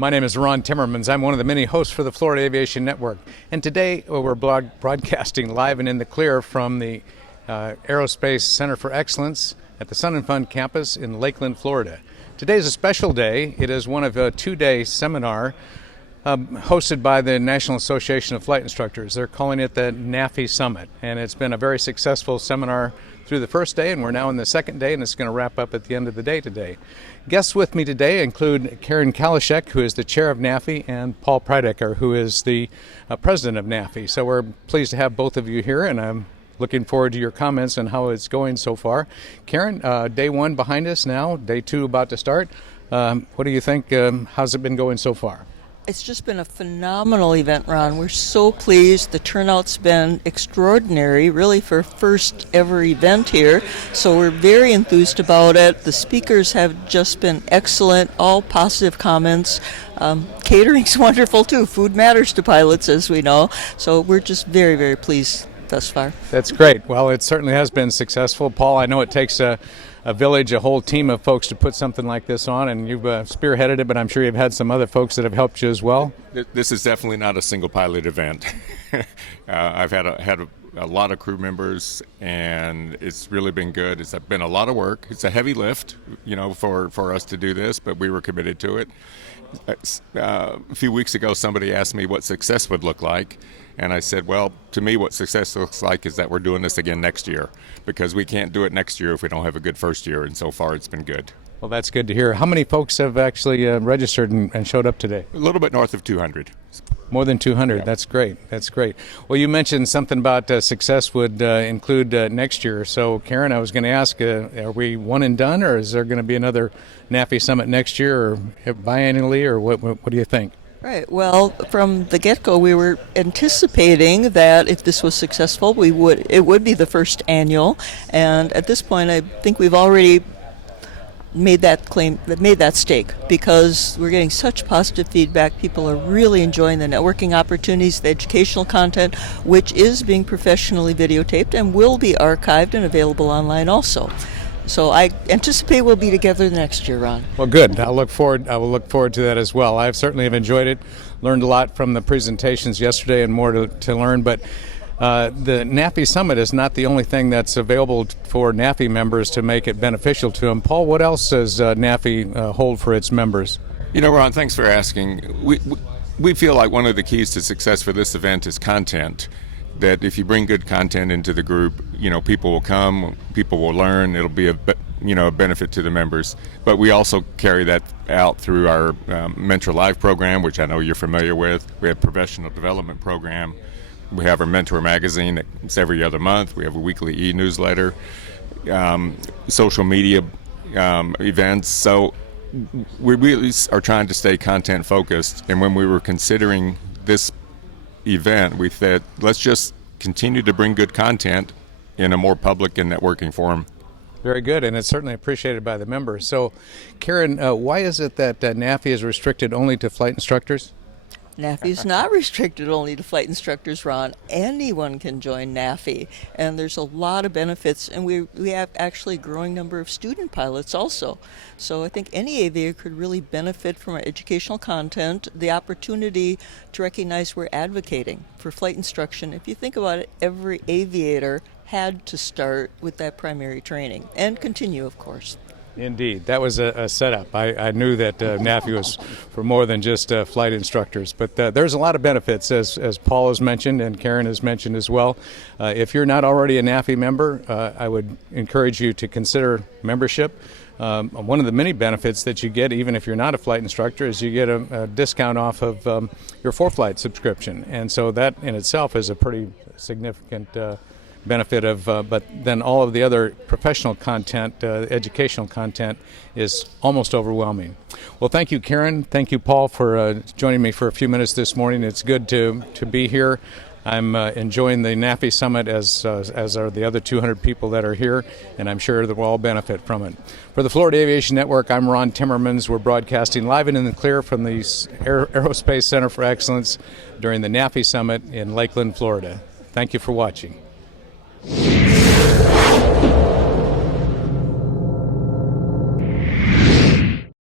My name is Ron Timmerman. I'm one of the many hosts for the Florida Aviation Network. And today we're broadcasting live and in the clear from the Aerospace Center for Excellence at the Sun and Fun campus in Lakeland, Florida. Today is a special day. It is one of a two-day seminar hosted by the National Association of Flight Instructors. They're calling it the NAFI Summit. And it's been a very successful seminar through the first day, and we're now in the second day, and it's going to wrap up at the end of the day today. Guests with me today include Karen Kalishek, who is the chair of NAFI, and Paul Preidecker, who is the president of NAFI. So we're pleased to have both of you here, and I'm looking forward to your comments on how it's going so far. Karen, day one behind us now, day two about to start. What do you think? How's it been going so far? It's just been a phenomenal event, Ron. We're so pleased. The turnout's been extraordinary, really, for first ever event here. So we're very enthused about it. The speakers have just been excellent, all positive comments. Catering's wonderful, too. Food matters to pilots, as we know. So we're just very, very pleased thus far. That's great. Well, it certainly has been successful. Paul, I know it takes a village, a whole team of folks to put something like this on, and you've spearheaded it, but I'm sure you've had some other folks that have helped you as well. This is definitely not a single pilot event. I've had a lot of crew members, and it's really been good. It's been a lot of work. It's a heavy lift, for us to do this, but we were committed to it. A few weeks ago, somebody asked me what success would look like. And I said, well, to me, what success looks like is that we're doing this again next year, because we can't do it next year if we don't have a good first year. And so far, it's been good. Well, that's good to hear. How many folks have actually registered and showed up today? A little bit north of 200. More than 200. Yeah. That's great. That's great. Well, you mentioned something about success would include next year. So, Karen, I was going to ask, are we one and done, or is there going to be another NAFI Summit next year, or biannually, or what do you think? Right. Well, from the get-go, we were anticipating that if this was successful, it would be the first annual. And at this point, I think we've already made that stake, because we're getting such positive feedback. People are really enjoying the networking opportunities, the educational content, which is being professionally videotaped and will be archived and available online also. So I anticipate we'll be together next year, Ron. Well, good. I will look forward to that as well. I certainly have enjoyed it, learned a lot from the presentations yesterday, and more to learn. But the NAFI Summit is not the only thing that's available for NAFI members to make it beneficial to them. Paul, what else does NAFI hold for its members? Ron, thanks for asking. We feel like one of the keys to success for this event is content. That if you bring good content into the group, people will come, people will learn. It'll be a benefit to the members. But we also carry that out through our Mentor Live program, which I know you're familiar with. We have a professional development program. We have our Mentor magazine that's every other month. We have a weekly e-newsletter, social media events. So we really are trying to stay content focused. And when we were considering this event, we said, let's just continue to bring good content in a more public and networking forum. Very good, and it's certainly appreciated by the members. So, Karen, why is it that NAFI is restricted only to flight instructors? NAFI is not restricted only to flight instructors, Ron. Anyone can join NAFI, and there's a lot of benefits, and we have actually a growing number of student pilots also. So I think any aviator could really benefit from our educational content, the opportunity to recognize we're advocating for flight instruction. If you think about it, every aviator had to start with that primary training, and continue, of course. Indeed. That was a setup. I knew that NAFI was for more than just flight instructors. But there's a lot of benefits, as Paul has mentioned and Karen has mentioned as well. If you're not already a NAFI member, I would encourage you to consider membership. One of the many benefits that you get, even if you're not a flight instructor, is you get a discount off of your ForeFlight subscription. And so that in itself is a pretty significant benefit of, but then all of the other professional content, educational content, is almost overwhelming. Well, thank you, Karen. Thank you, Paul, for joining me for a few minutes this morning. It's good to be here. I'm enjoying the NAFI Summit, as are the other 200 people that are here, and I'm sure that we'll all benefit from it. For the Florida Aviation Network, I'm Ron Timmermans. We're broadcasting live and in the clear from the Aerospace Center for Excellence during the NAFI Summit in Lakeland, Florida. Thank you for watching.